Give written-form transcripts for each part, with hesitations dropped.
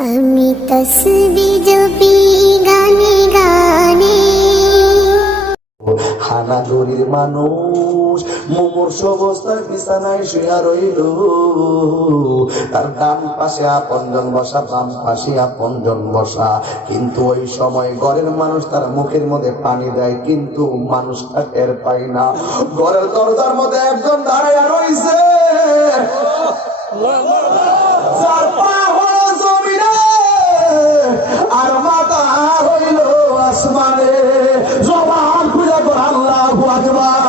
আমি তসবিহ জপি গানে গানে। হানাগরির মানুষ মুমূর্ষ অবস্থায় বিছানায় শুয়া রইল। তার ডান পাশে আপনজন বসা, বাম পাশে আপনজন বসা। কিন্তু ওই সময় ঘরের মানুষ তার মুখের মধ্যে পানি দেয়, কিন্তু মানুষটা টের পায় না। ঘরের দরজার মধ্যে একজন দাঁড়াইয়া রইছে, যার পা হলো জমিনে আর মাথা হইল আসমানে। জবান খুলে কর আল্লাহু আকবার।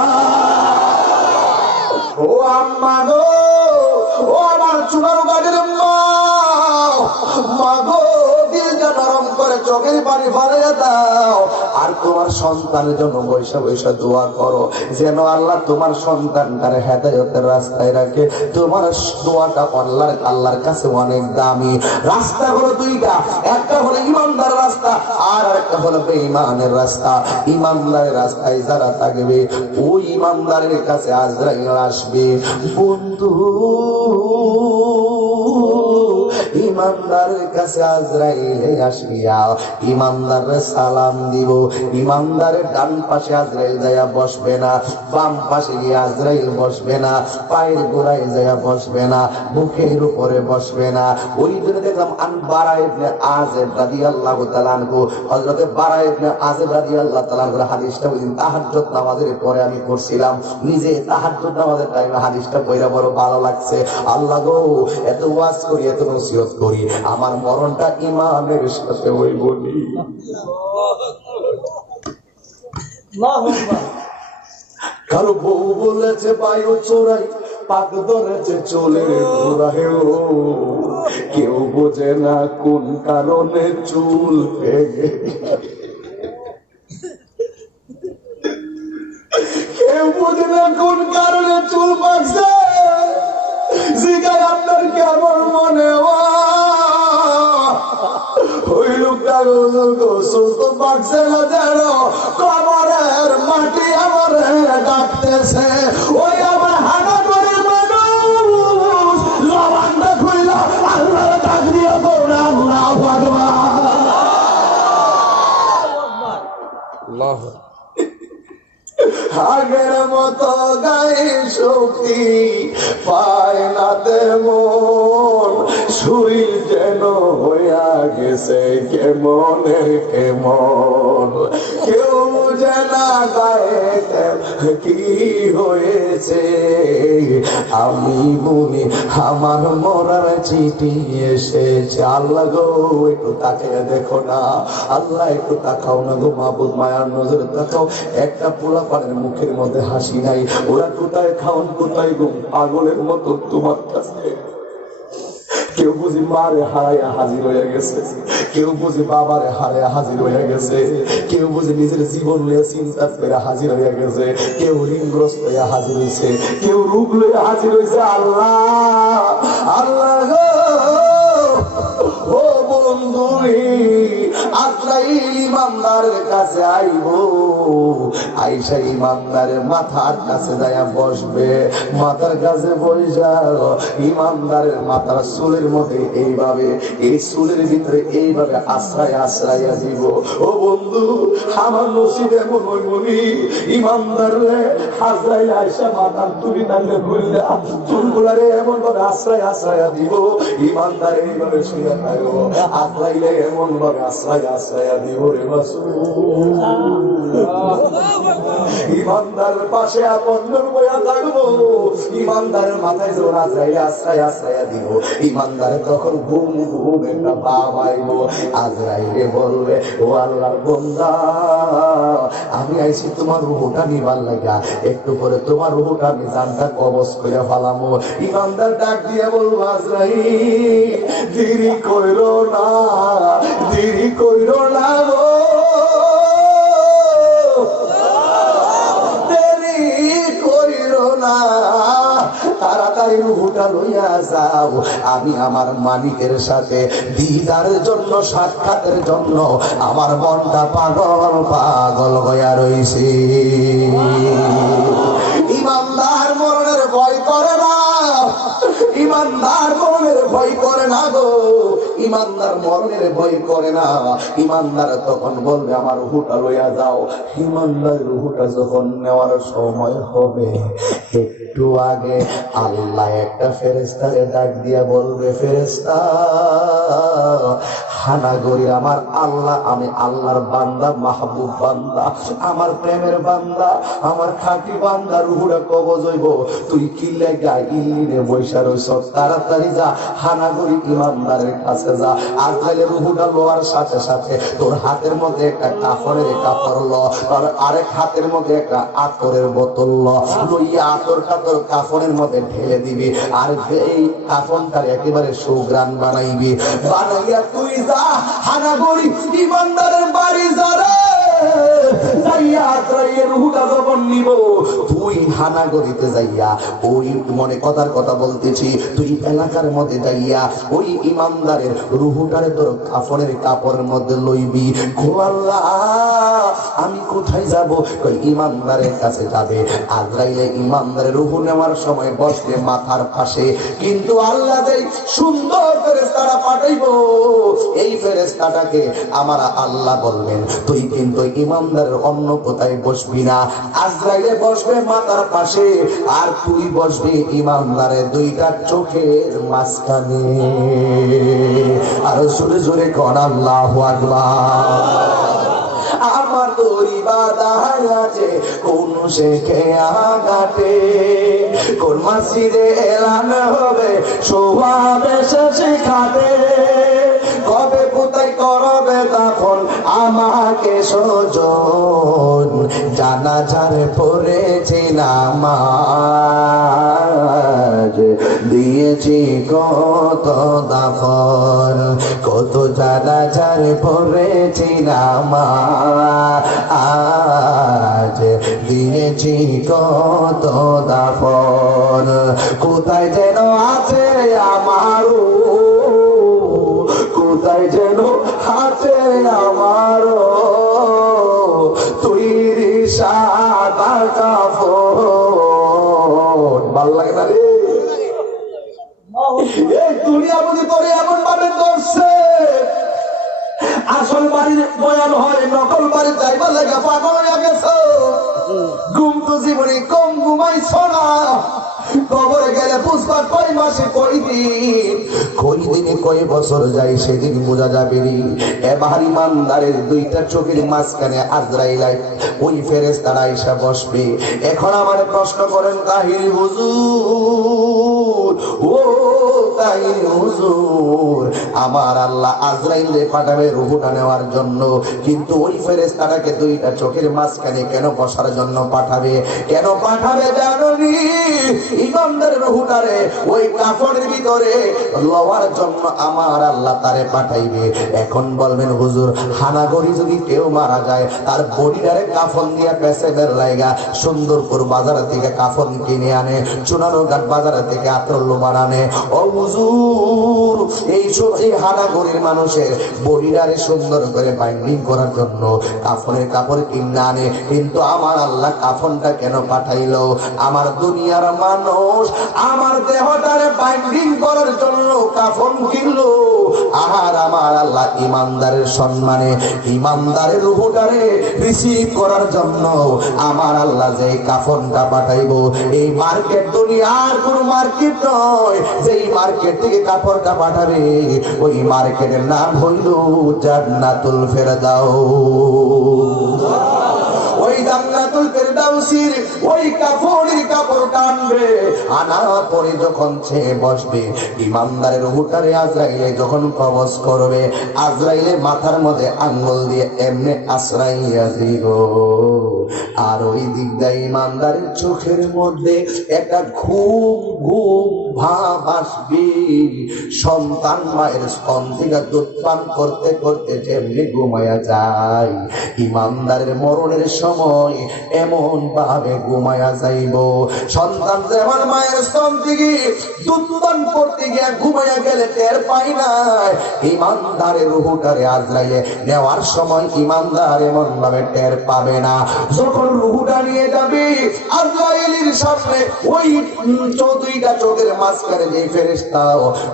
ও আম্মা গো, ও আমার চুনার গাড়ির মা, মা গো দিলটা নরম করে চোখের পানি ভরিয়ে দাও। আর তোমার সন্তানের জন্য বৈশা বৈশা দোয়া করো, যেন আল্লাহ তোমার সন্তানটার হেদায়েতের রাস্তায় রাখে। তোমার দোয়াটা আল্লাহর কাছে অনেক দামি। রাস্তা হলো দুইটা, একটা হলো ইমানদার রাস্তা, আর একটা হলো বেঈমানের রাস্তা। ইমানদারের রাস্তায় যারা থাকবে, ওই ইমানদারের কাছে আজরাইল আসবে। বন্ধু, ইমানদারের কাছে আজরাইল আসিয়া ইমানদারের সালাম দিব। ইমানদারের ডান পাশে আজরাইল যাইয়া বসবে না, বাম পাশে গিয়ে আজরাইল বসবে না, পায়ের গোড়ায় যাইয়া বসবে না, মুখের উপরে বসবে না। ওই জন্য দেখলাম আন বারা ইবনে আযিব রাদিয়াল্লাহু তাআলা আনহু, হযরত বারা ইবনে আযিব রাদিয়াল্লাহু তাআলা আনহুর হাদিসটা ওই দিন তাহাজ্জুদ নামাজের পরে আমি পড়ছিলাম। নিজে তাহাজ্জুদ নামাজের টাইমে হাদিসটা পড়া বড় ভালো লাগছে। আল্লাহ গো, এত ওয়াজ করি, এত নসিহত করি, আমার মরণটা ইমানের সাথে হইব নি। কারো বউ বলেছে বায়ু চোরাই, পাক ধরেছে চলে ঘোরাহেও। কেউ বোঝে না কোন কারণে চুল ভেঙে, কেউ বোঝে না কোন কারণে চুল পাকছে। জিগায় আপনার কেমন মনে ওই লোকটা গোসল তো পাকছে না, যেন কবরের মাটি আমার ডাকতেছে। ওই আমার হানা করে মানুষ জবানটা খুইলা আল্লাহর ডাক দিয়া তোরা আল্লাহু আকবার। আগের মতো গায়ে শক্তি পায় না তেমন, শরীর যেন হইয়া গেছে কেমন কেমন। কেউ বুঝে না গায়ে কি হয়েছে। আমি বলি আমার মরার চিঠি এসেছে। আল্লাহ গো, একটু তাকিয়ে দেখো না, আল্লাহ একটু তাকাও না গো মাবুদ, মায়ার নজরে তাকাও। একটা পোলা পানের মুখের মধ্যে হাসি নাই। ওরা কোথায় খাওন, কোথায় ঘুম, পাগলের মতো তোমার কাছে। কেউ বুঝি মারে হারাইয়া হাজির হয়ে গেছে, কেউ বুঝি বাবারে হারাইয়া হাজির হয়ে গেছে, কেউ বুঝি নিজের জীবন লইয়া চিন্তা করে হাজির হয়ে গেছে, কেউ ঋণগ্রস্ত হইয়া হাজির হয়েছে, কেউ রোগ লইয়া হাজির হয়েছে। আল্লাহ আল্লাহ গো, ও বন্ধু, আজরাইল ইমানদারের কাছে আইব, আইসা ইমানদারের মাথার কাছে যাইয়া বসবে। মাথার কাছে বইসা ইমানদারের মাথার চুলের মধ্যে এইভাবে, এই চুলের ভিতরে এইভাবে আশ্রয় আশ্রয়া দিব। ও বন্ধু, আমার নসিব এমন হইবনি, ইমানদার আজরাইল আইসা মাথার তুলি নালে খুললে চুলগুলারে এমন ভাবে আশ্রয় আশ্রয়া দিব। ইমানদার এইভাবে শুয়ে থাকবো, আজরাইলে এমন ভাবে আশ্রয় আশ্রয়া দিব রে রাসূল। ইমানদারের পাশে আপনজন বইয়া থাকবো, ইমানদারের মাথায় যখন আজরাইলে আশ্রয় আশ্রয়া দিব, ইমানদারে তখন ঘুম ঘুম একটা ভাব আইব। আজরাইলে বলবে, ও আল্লাহর বান্দা, আমি আইছি তোমার রূহটা নিবার লাগা, একটু পরে তোমার রূহটা আমি জানটা কবজ করে ফেলামো। ইমানদার ডাক দিয়ে বলবো, আজরাইল দেরি কইরো না, দেরি কইরো না গো, দেরি কইরো না, তাড়াতাড়ি রূহটা লইয়া যাও। আমি আমার মালিকের সাথে দিদারের জন্য, সাক্ষাতের জন্য আমার মনটা পাগল পাগল হইয়া রইছে। ইমানদার মরণের ভয় করে না, ইমানদার মরণের ভয় করে না গো, ইমানদার মরণের ভয় করে না। ইমানদার তখন বলবে আমার রুহুটা লইয়া যাও। ইমানদার রুহুটা যখন নেওয়ার সময় হবে, একটু আগে আল্লাহ একটা ফেরেশতারে ডাক দিয়া বলবে, ফেরেশতা হানাগরি আমার আল্লাহ, আমি আল্লাহর বান্দা, মাহবুব বান্দা, আমার প্রেমের বান্দা, আমার খাঁটি বান্দা রুহুটা কবজ হইব, তুই কি লেগা ইলিনে বৈশা রইছ? তাড়াতাড়ি যা হানাগরি ইমানদারের কাছে যা। আজরাইলের রুহুটা লওয়ার সাথে সাথে তোর হাতের মধ্যে একটা কাফনের কাপড় ল, আর আরেক হাতের মধ্যে একটা আতরের বোতল ল, লইয়া আতরটা তোর কাফনের মধ্যে ঢেলে দিবি, আর এই কাফনটার একেবারে সুগ্রাণ বানাইবি। বানাইয়া তুই যা হানাগরি ইমানদারের বাড়ি যা রে, যাইয়া আজরাইলের রুহুটা যখন নিব, তুই হানাগরিতে যাইয়া ওই মনে কথার কথা বলতেছি, তুই এলাকার মধ্যে যাইয়া ওই ইমানদারের রুহুটারে তোর কাফনের কাপড়ের মধ্যে লইবি। গো আল্লাহ, আমি কোথায় যাব? কই ইমানদারের কাছে যাবে। আজরাইলে ইমানদারের রুহু নেওয়ার সময় বসবে মাথার পাশে, কিন্তু আল্লাহ যেই সুন্দর ফেরেশতাটা পাঠাইবো, এই ফেরেশতাটাকে আমার আল্লাহ বলবেন তুই কিন্তু ইমানদারের অন্য কোথায় বসবি না। আজরাইলে বসবে মাথার পাশে, আর তুই বসবি ইমানদারের দুইটা চোখের মাঝখানে। আর জোরে জোরে কর আল্লাহু আকবার। আমার তোরি বাদায় আছে কোন শেখে আগাতে, কোন মসজিদে এলান হবে সোয়াবে শেখাতে, কবে কোথায় করবে তখন আমাকে সজন, জানাজার পড়েছি নামাজ, দিয়েছি কত দাফন, কত জানাজার পড়েছি নামাজ, দিয়েছি কত দাফন, কোথায় যেন আছে আমারও, কোথায় যেন আছে আমারও তৈরি সাদা কাফন। ভালো লাগে না রে? এই দুনিয়া বুঝি তোরে এমন ভাবে ধরছে, আসল বাড়ির বয়ান হয়, নকল বাড়ির যাইবা লাগা পাগল হয়ে গেছ। ঘুম তো জীবনে কম ঘুমাইছ না, কবরে গেলে বুঝবার কয় মাসে কই দিন, কই দিনে কয় বছর যায় সেদিন বোঝা যাবে রে। এবার ইমানদারের দুইটা চোখের মাঝখানে আজরাইল ওই ফেরেশতারা এসে বসবে। এখন আমার প্রশ্ন করেন তাহির হুজুর, ও তাহির হুজুর, আমার আল্লাহ আজরাইলে পাঠাবে রুহুটা নেওয়ার জন্য, কিন্তু ওই ফেরেশতাটাকে দুইটা চোখের মাঝখানে কেন বসার জন্য পাঠাবে? কেন পাঠাবে জানি? ইমানদারের রুহুটারে ওই কাফনের ভিতরে লওয়ার জন্য আমার আল্লাহ তারে পাঠাইবে। এখন বলবেন হুজুর, হানাগরি যদি কেউ মারা যায়, তার বডিটারে কাফন দিয়া পেছনের লাইগা সুন্দরপুর বাজার থেকে কাফন কিনে আনে, চুনারঘাট বাজার থেকে আতর লোমান আনে। ও হুজুর, এই হানাগরির মানুষের বডিটারে সুন্দর করে বাইন্ডিং করার জন্য কাফনের কাপড় কিনে আনে, কিন্তু আমার আল্লাহ কাফনটা কেন পাঠাইলো? আমার দুনিয়ার মানুষ আমার দেহটারে বাইন্ডিং করার জন্য কাফন কিনলো, আর আমার আল্লাহ ইমানদারের সম্মানে ইমানদারের রূহটারে রিসিভ করার জন্য আমার আল্লাহ যে কাফনটা পাঠাইবো। এই মার্কেট দুনিয়ার কোন মার্কেট নয়, যেই মার্কেট থেকে কাপড়টা পাঠাবে ওই মার্কেটের নাম হইল জান্নাতুল ফেরদাউস। ওই জান্নাতুল ফেরদাউসের ওই কাফনের কাপড় টানবে, আনার পরে যখন সে বসবে, ইমানদারের রূহটারে আজরাইলে যখন কবজ করবে, আজরাইলে মাথার মধ্যে আঙ্গুল দিয়ে এমনি আশ্রাইয়া দিব, আর ওই দিক দিয়ে ইমানদারের চোখের মধ্যে একটা ঘুম ঘুম ভাব আসবে। সন্তান মায়ের স্তন থেকে দুধ পান করতে করতে যেমনি ঘুমায়া যায়, ইমানদারের মরণের সময় এমন ভাবে ঘুমায়া যাইব। সন্তান যেমন মায়ের স্তন থেকে দুধ পান করতে গিয়ে ঘুমায়া গেলে টের পাই না, ইমানদারের রূহটারে আজরাইলে নেওয়ার সময় ইমানদার এমন ভাবে টের পাবে না। যখন রূহটা নিয়ে যাবে আজরাইলের সামনে, ওই দুইটা চোখের মাঝখানে যে ফেরেশতা,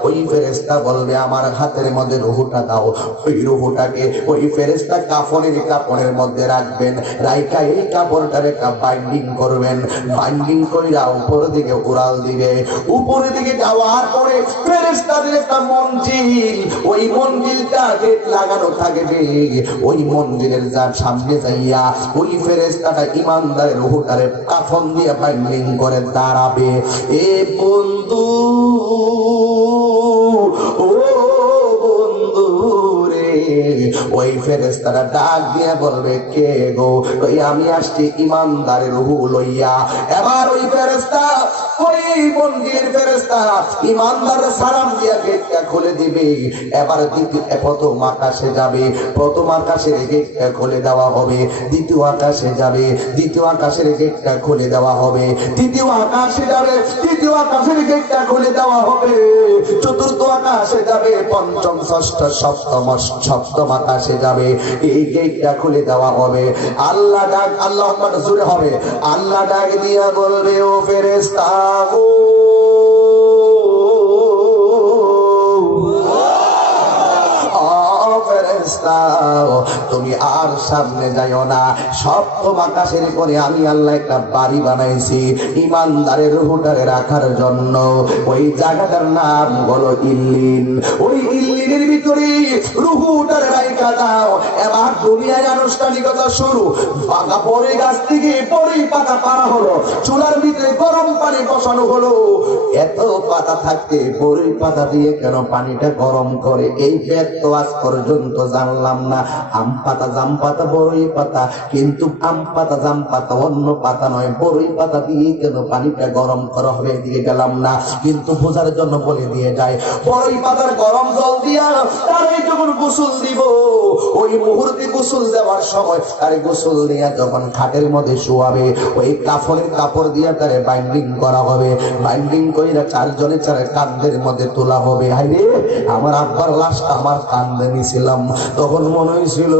ওই ফেরেশতা বলবে আমার হাতের মধ্যে রুহটা দাও। ওই রুহটাকে ওই ফেরেশতা কাফনের মধ্যে রাখবেন, রাইখা এই কাপড়টারে বাইন্ডিং করবেন, বাইন্ডিং কইরা উপর দিকে উড়াল দিবে। উপরের দিকে যাওয়ার পরে ফেরেশতাদের একটা মঞ্জিল, ওই মঞ্জিলটা গেট লাগানো থাকবে। ওই মঞ্জিলের যার সামনে যাইয়া ওই ফেরেশতাটা ইমানদারের রুহটারে কাফন দিয়ে বাইন্ডিং করে দাঁড়াবে। এ বন্ধু, ও বন্ধু রে, ওই ফেরেশতারা ডাক দিয়া বলবে কে গো? ওই আমি আসছি ইমানদারের রূহ লইয়া। এবার ওই ফেরেশতা, ওই মন্দির ফেরেশতা ইমানদারের সালাম দিয়া গেটটা খুলে দিবে। এবার প্রথম আকাশে যাবে, প্রথম আকাশের গেটটা খুলে দেওয়া হবে। দ্বিতীয় আকাশে যাবে, দ্বিতীয় আকাশের গেটটা খুলে দেওয়া হবে। তৃতীয় আকাশে যাবে, তৃতীয় আকাশের গেটটা খুলে দেওয়া হবে। চতুর্থ আকাশে যাবে, পঞ্চম, ষষ্ঠ, সপ্তম আকাশে যাবে, এই গেটটা খুলে দেওয়া হবে। আল্লাহ ডাক, আল্লাহ জোরে হবে, আল্লাহ ডাক দিয়া বলবে ও ফেরেশতা গো, তুমি আর সামনে যাইও না। সপ্তম আকাশের পরে আমি আল্লাহ একটা বাড়ি বানাইছি ইমানদারের রূহটারে রাখার জন্য। ওই জায়গাটার নাম হলো ইল্লিন। ওই ইল্লিনের ভিতরে রূহটারে রাইখা দাও। এবার দুনিয়ায় আনুষ্ঠানিকতা শুরু। পাকা পরে গাছ থেকে পরেই পাতা পাড়া হলো, চুলার ভিতরে গরম পানি বসানো হলো। এত পাতা থাকতে পরে পাতা দিয়ে কেন পানিটা গরম করে, এই ব্যাগ তো আজ পর্যন্ত জানলাম না। আম পাতা, জাম পাতা, বড়ই পাতা, কিন্তু আম পাতা, জাম পাতা অন্য পাতা নয়, বড়ই পাতা দিয়ে কেন পানিটা গরম করা হবে এদিকে গেলাম না, কিন্তু বোঝার জন্য বলে দিয়ে যায়। বড়ই পাতার গরম জল দিয়া তারে যখন গোসল দিব, ওই মুহূর্তে গোসল দেওয়ার সময় তারে গোসল দিয়া যখন খাটের মধ্যে শোয়াবে, ওই কাফনের কাপড় দিয়া তারে বাইন্ডিং করা হবে। বাইন্ডিং কইরা চারজনে চারে কাঁধের মধ্যে তোলা হবে। হাইরে, আমার আব্বার লাশটা আমার কাঁধে নিছিলাম, তখন মনে হয়েছিল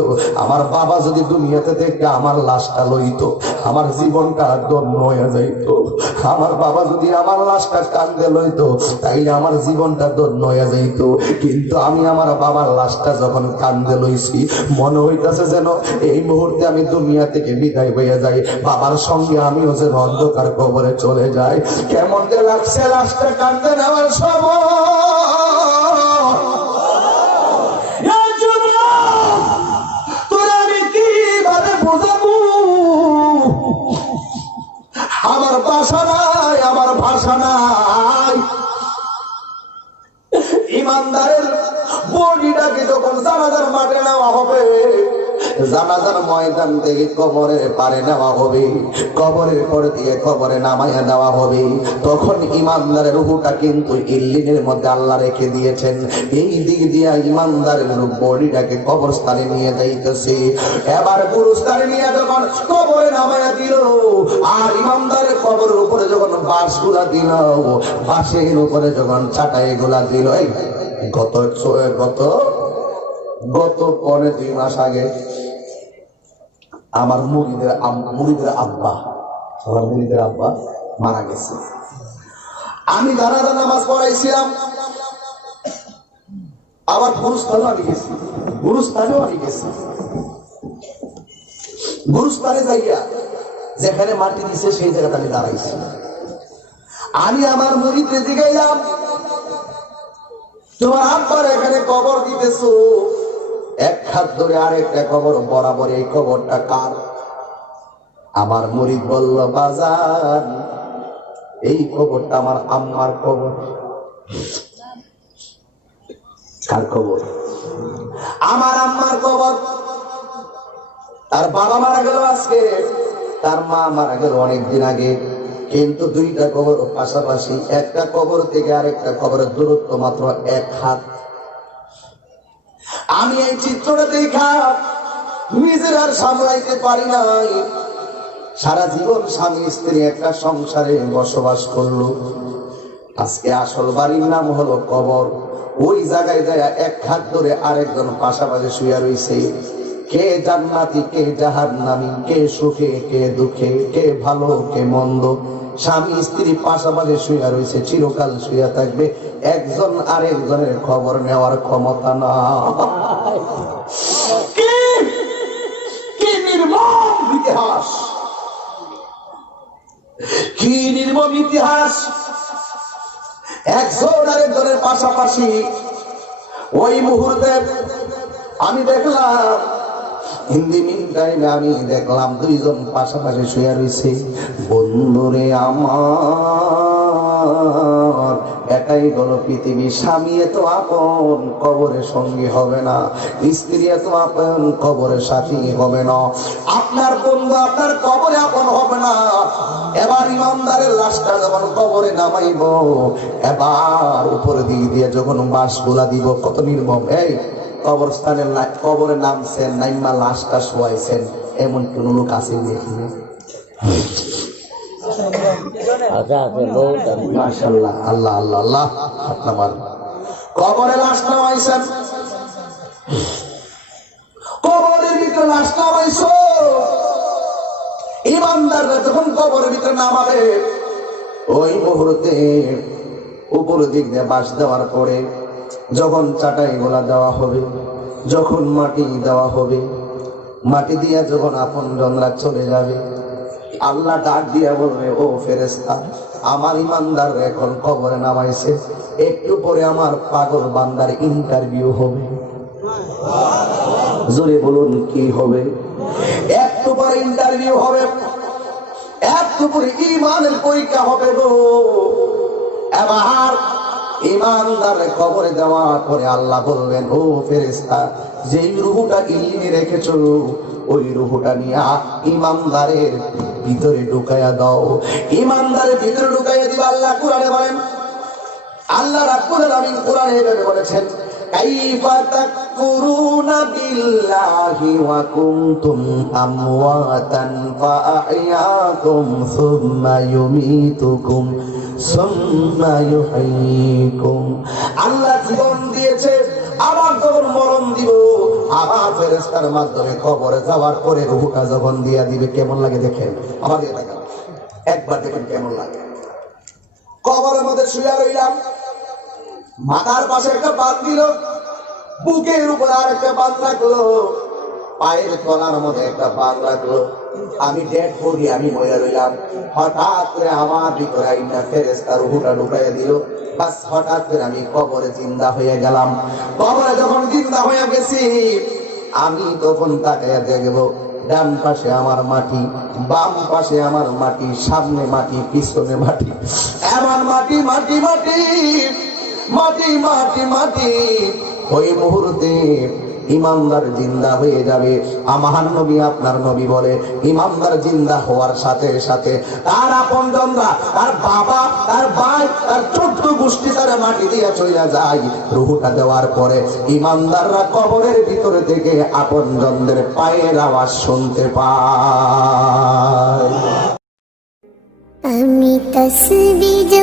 আমার বাবা যদি দুনিয়াতে থেকে আমার লাশটা লইতো, আমার জীবনটা ধন্য হয়ে যাইতো। আমার বাবা যদি আমার লাশটা কাঁধে লইতো, তাইলে আমার জীবনটা ধন্য হয়ে যাইতো। কিন্তু আমি আমার বাবার লাশটা যখন কাঁধে লইছি, মনে হইতাছে যেন এই মুহূর্তে আমি দুনিয়া থেকে বিদায় হয়ে যাই, বাবার সঙ্গে আমিও যেন অন্ধকার কবরে চলে যাই। কেমন যে লাগছে লাশটা কাঁধে নেওয়ার সময়। আমার ভাষা নাই, আমার ভাষা নাই। ইমানদারের বডিটাকে যখন জানাজার মাঠে নেওয়া হবে, জানাজার ময়দান থেকে কবরের পারে নেওয়া হবে, কবরের পরে দিয়ে কবরে নামাইয়া দেওয়া হবে, তখন ইমানদারের রূহটা কিন্তু ইল্লিনের মধ্যে আল্লাহ রেখে দিয়েছেন। এই দিক দিয়ে ইমানদারের বডিটাকে কবরস্থানে নিয়ে যাইতেছে। এবার গুরুস্থানে নিয়ে যখন কবরে নামাইয়া দিল, আর ইমানদারের কবরের উপরে যখন বাঁশ গুলা দিল, বাঁশের উপরে যখন চাটাই গুলা দিল, গত পরে 2 মাস আগে আমার মুরিদের আব্বা মারা গেছে। আমি জানাজা নামাজ পড়াইছিলাম, আবার গুরুস্থানেও আমি গেছি। গুরুস্থানে যাইয়া যেখানে মাটি দিছে সেই জায়গাটা আমি দাঁড়াইছি। আমি আমার মুরিদরে জিগাইলাম, তোমার আব্বার এখানে কবর দিতেছো, এক হাত ধরে আরেকটা কবর বরাবর, এই কবরটা কার? আমার মুরিদ বলল, বাজার, এই কবরটা আমার আম্মার কবর। কার কবর? আমার আম্মার কবর। তার বাবা মারা গেল আজকে, তার মা মারা গেল অনেকদিন আগে, কিন্তু 2টা কবর পাশাপাশি, একটা কবর থেকে আরেকটা কবরের দূরত্ব মাত্র 1 হাত। আমি এই চিত্রটা দেখা নিজের আর সামলাইতে পারি নাই। সারা জীবন স্বামী স্ত্রী একটা সংসারে বসবাস করলো, আজকে আসল বাড়ির নাম হলো কবর। ওই জায়গায় যায় 1 হাত ধরে আরেকজন পাশাপাশি শুয়ে রয়েছে। কে জান্নাতি, কে জাহান্নামী, কে সুখে, কে দুঃখে, কে ভালো, কে মন্দ, স্বামী স্ত্রী পাশাপাশি শুয়ে রয়েছে, চিরকাল শুয়ে থাকবে, একজন আরেকজনের খবর নেওয়ার ক্ষমতা না। কি নির্মম ইতিহাস, কি নির্মম ইতিহাস। একজন আরেকজনের পাশাপাশি। ওই মুহূর্তে আমি দেখলাম, হিন্দি মিন টাইমে আমি দেখলাম দুইজন পাশাপাশি শুয়ে রয়েছে। বন্ধুরে আমার, এটাই হলো পৃথিবী। স্বামী এত আপন কবরে সঙ্গী হবে না, স্ত্রী এত আপন কবরে সাথী হবে না। আপনার বন্ধু আপনার কবরে আপন হবে না। এবার ইমানদারের লাশটা যখন কবরে নামাইব, এবার উপরের দিক দিয়ে যখন বাঁশগুলা দিব, কত নির্মম। এই কবরস্থানের কবরে নামছেন, নাইমা লাশটা শোয়াইছেন, এমন কোন লোক আছে দেখি? মাশাআল্লাহ, আল্লাহ আল্লাহ আল্লাহ। আপনার কবরে লাশ নামাইছেন, কবরের ভিতরে লাশ নামাইছ। ইমানদাররা যখন কবরের ভিতরে নামাবে, ওই মুহূর্তে উপর দিক দিয়ে বাঁশ দেওয়ার পরে যখন চাটাই গোলা দেওয়া হবে, যখন মাটি দেওয়া হবে, মাটি দিয়া যখন আপন জনরা চলে যাবে, আল্লাহ ডাক দিয়া বলবে, ও ফেরেশতা, আমার ইমানদার এখন কবরে নামাইছে, একটু পরে আমার পাগল বান্দার ইন্টারভিউ হবে। জোরে বলুন, কি হবে? একটু পরে ইন্টারভিউ হবে, একটু পরে ঈমানের পরীক্ষা হবে গো। এবার ইমানদার কবরে দেওয়ার পরে আল্লাহ বলবেন, ও ফেরেশতা, যেই রূহটা ইলিমে রেখেছো, ওই রূহটা নিয়ে ইমানদারের ভিতরে ঢুকাইয়া দাও। ইমানদারের ভিতরে ঢুকাইয়া দিবা। আল্লাহ কোরআনে বলেন, আল্লাহ রাব্বুল আলামিন কোরআনে এভাবে বলেছেন, কাইফা তাকফুরুনা বিল্লাহি ওয়া কুনতুম আমওয়াতান ফাআহইয়াকুম সুম্মা ইউমীতুকুম সুম্মা ইউহয়ীকুম। আল্লাহ জীবন দিয়েছে, আবার যখন মরণ দিব, আবার ফেরেশতার মাধ্যমে কবরে যাওয়ার পরে রূহটা যখন দিয়া দিবে, কেমন লাগে দেখেন। আমাদের দেখেন, একবার দেখেন কেমন লাগে। কবরের মধ্যে শুয়ে রইলাম, মাথার পাশে একটা বাদ দিল, বুকের উপর আর একটা বাদ রাখলো, পায়ের তলার মধ্যে একটা বাদ রাখলো। আমি ডেড বডি, আমি মরে রইলাম। হঠাৎ করে আমার ভিতরে আইনা ফেরেশতা রূহটা ঢুকাইয়া দিল। বাস হঠাৎ করে আমি কবরে জিন্দা হয়ে গেলাম। কবরে যখন জিন্দা হয়ে গেছি, আমি তখন তাকাইয়া দেখব, ডান পাশে আমার মাটি, বাম পাশে আমার মাটি, সামনে মাটি, পিছনে মাটি, এমন মাটি মাটি মাটি মাটি মাটি মাটি। ওই মুহূর্তে ইমানদার জিন্দা হয়ে যাবে। আমার নবী, আপনার নবী বলে, ইমানদার জিন্দা হওয়ার সাথে সাথে তার আপনজনরা, তার বাবা, তার ভাই, তার 14 গোষ্ঠী তারা মাটি দিয়ে চলে যায়। রূহটা দেওয়ার পরে ইমানদাররা কবরের ভিতরে থেকে আপনজনদের পায়ের আওয়াজ শুনতে পায়। আমি তসবিহ